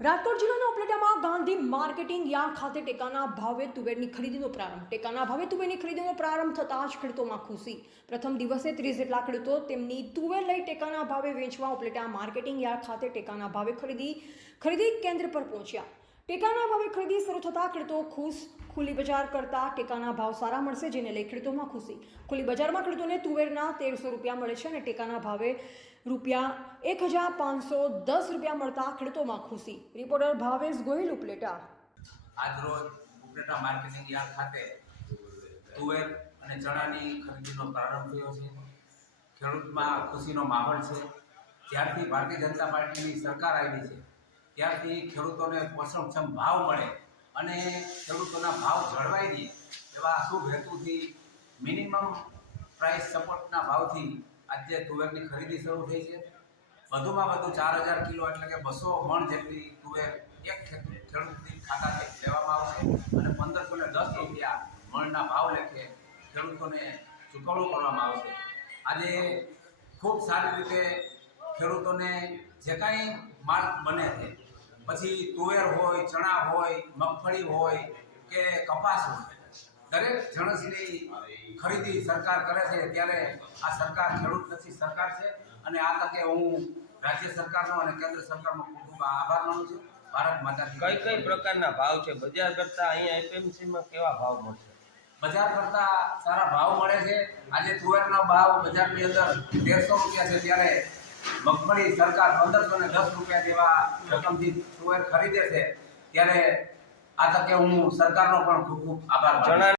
રાજકોટ જિલ્લાના ઉપલેટામાં Gandhi marketing yard ખાતે ટેકાના ભાવે તુવેરની ખરીદીનો પ્રારંભ. ટેકાના ભાવે તુવેરની ખરીદીનો પ્રારંભ થતાં જ ખેડૂતોમાં ખુશી. પ્રથમ દિવસે ત્રીસ જેટલા ખેડૂતો તેમની તુવેર લઈ ટેકાના ભાવે વેચવા ઉપલેટા માર્કેટિંગ યાર્ડ ખાતે ટેકાના ભાવે ખરીદી ખરીદી કેન્દ્ર પર પહોંચ્યા. ટેકાના ભાવે ખરીદી શરૂ થતાં ખેડૂતો ખુશ. ખુલ્લી બજાર કરતાં ટેકાના ભાવ સારા મળશે જેને લઈ ખેડૂતોમાં ખુશી. ખુલ્લી બજારમાં ખેડૂતોને તુવેરના તેરસો રૂપિયા મળે છે અને ટેકાના ભાવે રૂપિયા એક હજાર પાંચસો દસ રૂપિયા મળતા ખેડૂતોમાં ખુશી. રિપોર્ટર ભાવેશ ગોહિલ ઉપલેટા. આજરોજ ઉપલેટા માર્કેટિંગ યાર્ડ ખાતે તુવેર અને ચણાની ખરીદીનો પ્રારંભ થયો છે. ખેડૂતમાં ખુશીનો માહોલ છે. જ્યારથી ભારતીય જનતા પાર્ટીની સરકાર આવી છે ત્યારથી ખેડૂતોને પોષણક્ષમ ભાવ મળે અને ખેડૂતોના ભાવ જળવાઈ રહે એવા શુભ હેતુથી મિનિમમ પ્રાઇસ સપોર્ટના ભાવથી આજે તુવેરની ખરીદી શરૂ થઈ છે. વધુમાં વધુ ચાર હજાર કિલો એટલે કે બસો મણ જેટલી તુવેર એક ખેડૂત ખેડૂતની ખાતાથી લેવામાં આવશે અને પંદરસો ને દસ રૂપિયા મણના ભાવ લેખે ખેડૂતોને ચૂકવણું કરવામાં આવશે. આજે ખૂબ સારી રીતે ખેડૂતોને જે કાંઈ માર્ગ બને છે પછી તુવેર હોય ચણા હોય મગફળી હોય કે કપાસ હોય. દરેક જણસની ખરીદી સરકાર કરે છે ત્યારે આ સરકાર ખેડૂત નથી સરકાર છે. અને આ તકે હું રાજ્ય સરકારનો અને કેન્દ્ર સરકારનો ખૂબ ખૂબ આભાર માનું છું. ભારત માતા કઈ કઈ પ્રકારના ભાવ છે? બજાર કરતા અહીંયા એપીએમસીમાં કેવા ભાવ મળશે બજાર કરતા સારા ભાવ મળે છે. આજે તુવેરનો ભાવ બજારની અંદર તેરસો રૂપિયા છે ત્યારે મગફળી સરકાર પંદરસો ને દસ રૂપિયા જેવા રકમથી તુવેર ખરીદે છે, ત્યારે આ તકે હું સરકારનો પણ ખૂબ ખૂબ આભાર